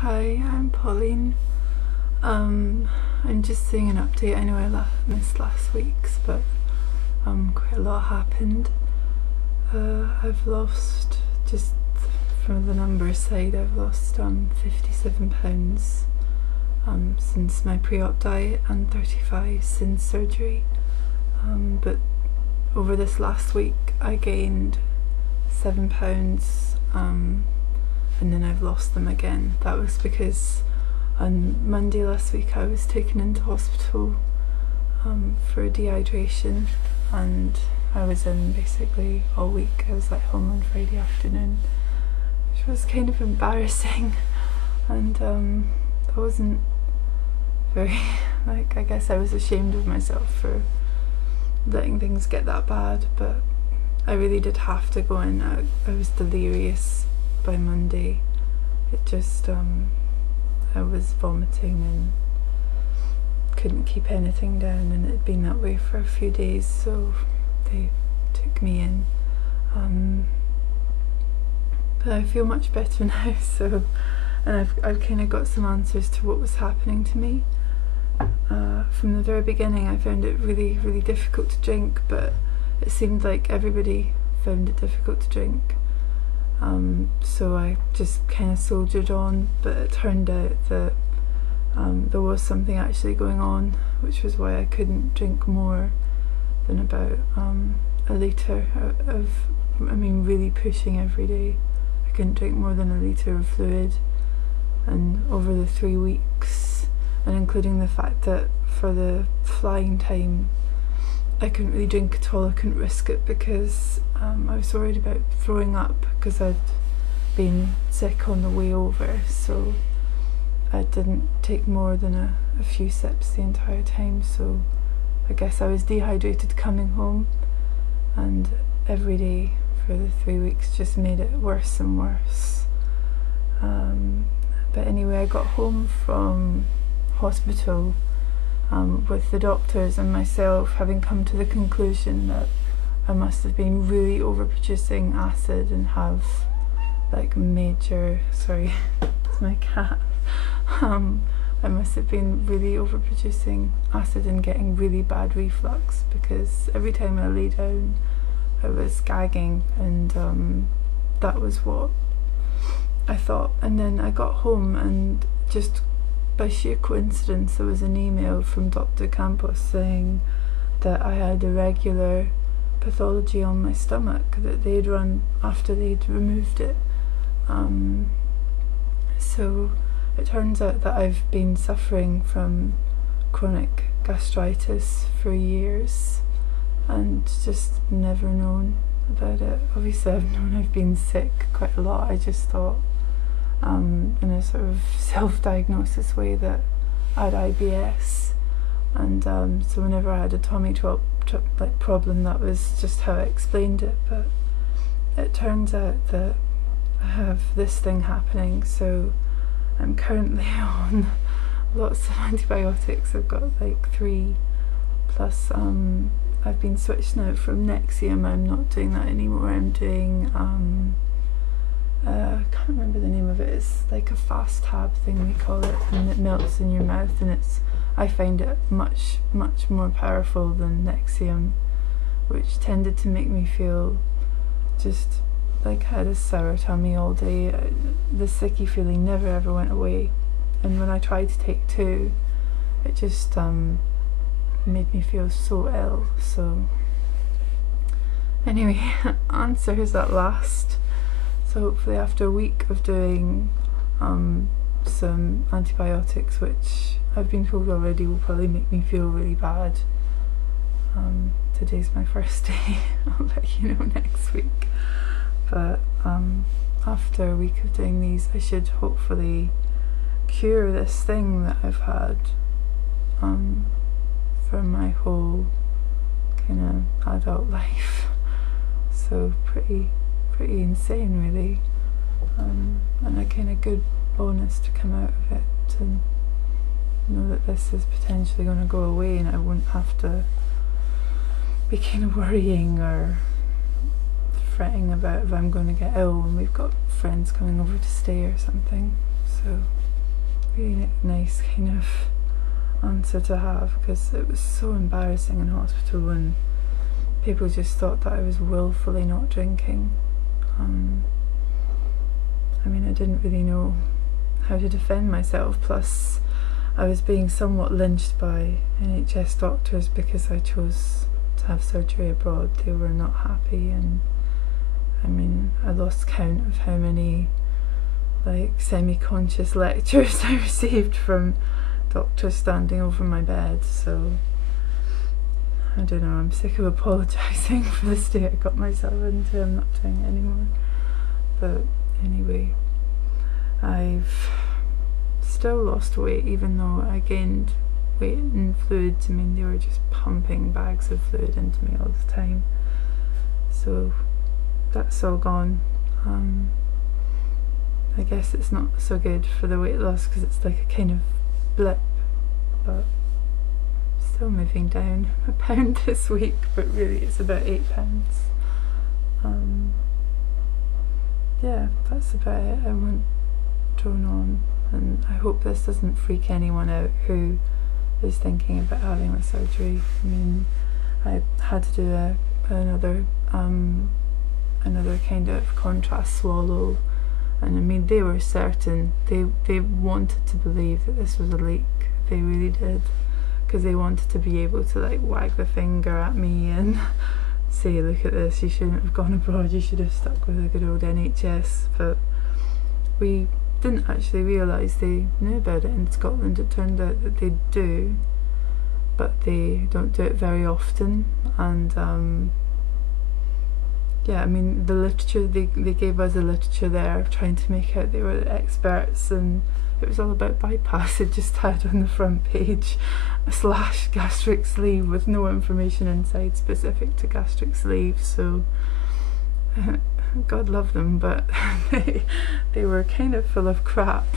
Hi, I'm Pauline. I'm just saying an update. I know I missed last week's, but quite a lot happened. I've lost, just from the numbers side, I've lost 57 pounds since my pre-op diet and 35 since surgery. But over this last week I gained 7 pounds and then I've lost them again. That was because on Monday last week I was taken into hospital for dehydration, and I was in basically all week. I was home on Friday afternoon, which was kind of embarrassing, and I wasn't very, I guess I was ashamed of myself for letting things get that bad, but I really did have to go in. I was delirious by Monday. It just, I was vomiting and couldn't keep anything down, and it had been that way for a few days, so they took me in. But I feel much better now, so, and I've kind of got some answers to what was happening to me. From the very beginning I found it really difficult to drink, but it seemed like everybody found it difficult to drink. So I just kind of soldiered on, but it turned out that there was something actually going on, which was why I couldn't drink more than about a litre of, I mean really pushing every day. I couldn't drink more than a litre of fluid, and over the 3 weeks, and including the fact that for the flying time I couldn't really drink at all. I couldn't risk it because I was worried about throwing up because I'd been sick on the way over, so I didn't take more than a few sips the entire time. So I guess I was dehydrated coming home, and every day for the 3 weeks just made it worse and worse. But anyway, I got home from hospital with the doctors and myself having come to the conclusion that I must have been really overproducing acid and have major, sorry, it's my cat. I must have been really overproducing acid and getting really bad reflux, because every time I lay down I was gagging, and that was what I thought. And then I got home, and just by sheer coincidence there was an email from Dr. Campos saying that I had irregular pathology on my stomach that they'd run after they'd removed it. So it turns out that I've been suffering from chronic gastritis for years and just never known about it. Obviously I've known I've been sick quite a lot. I just thought in a sort of self-diagnosis way that I had IBS, and so whenever I had a tummy problem, that was just how I explained it. But it turns out that I have this thing happening, so I'm currently on lots of antibiotics. I've got 3, plus I've been switched now from Nexium. I'm not doing that anymore. I'm doing I can't remember the name of it. It's like a fast tab thing we call it, and it melts in your mouth, and I find it much more powerful than Nexium, which tended to make me feel just like I had a sour tummy all day. The sicky feeling never ever went away, and when I tried to take 2, it just made me feel so ill. So anyway, answers at last. So hopefully after a week of doing some antibiotics, which I've been told already will probably make me feel really bad. Today's my first day. I'll let you know next week. But after a week of doing these, I should hopefully cure this thing that I've had for my whole kind of adult life. So pretty insane really, and a kind of good bonus to come out of it, to know that this is potentially going to go away and I won't have to be kind of worrying or fretting about if I'm going to get ill when we've got friends coming over to stay or something. So nice kind of answer to have, because it was so embarrassing in hospital when people just thought that I was willfully not drinking. I mean, I didn't really know how to defend myself, plus I was being somewhat lynched by NHS doctors because I chose to have surgery abroad. They were not happy, and I mean, I lost count of how many like semi-conscious lectures I received from doctors standing over my bed. So I don't know, I'm sick of apologising for the state I got myself into. I'm not doing it anymore. But anyway, I've still lost weight, even though I gained weight and fluids. I mean, they were just pumping bags of fluid into me all the time. So that's all gone. I guess it's not so good for the weight loss because it's like a kind of blip, but still moving down a pound this week, but really it's about 8 pounds. Yeah, that's about it. I won't drone on, and I hope this doesn't freak anyone out who is thinking about having a surgery. I mean, I had to do another kind of contrast swallow, and I mean, they were certain, they wanted to believe that this was a leak. They really did, because they wanted to be able to like wag the finger at me and say, look at this, you shouldn't have gone abroad, you should have stuck with the good old NHS. But we didn't actually realise they knew about it in Scotland. It turned out that they do, but they don't do it very often. And yeah, I mean, the literature, they gave us the literature there trying to make out they were experts, and it was all about bypass. It just had on the front page / gastric sleeve with no information inside specific to gastric sleeve. So God love them, but they were kind of full of crap,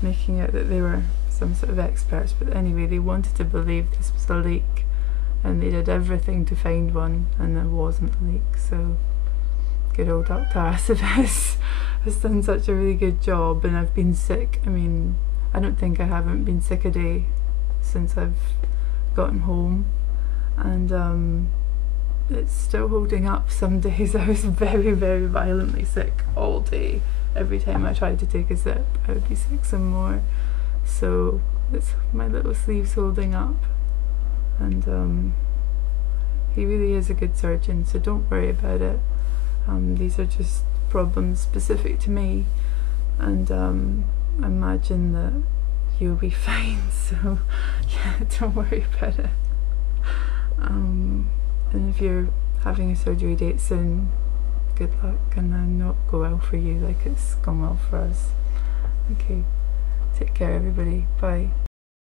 making out that they were some sort of experts. But anyway, they wanted to believe this was a leak, and they did everything to find one, and there wasn't a leak. So good old Dr. Acivus has done such a really good job, and I've been sick. I mean, I don't think I haven't been sick a day since I've gotten home, and it's still holding up. Some days I was very, very violently sick all day. Every time I tried to take a sip, I would be sick some more. So it's my little sleeve's holding up, and he really is a good surgeon, so don't worry about it. These are just problems specific to me, and imagine that you'll be fine. So yeah, don't worry about it. And if you're having a surgery date soon, good luck, and I know it'll go well for you like it's gone well for us. Okay, take care everybody, bye.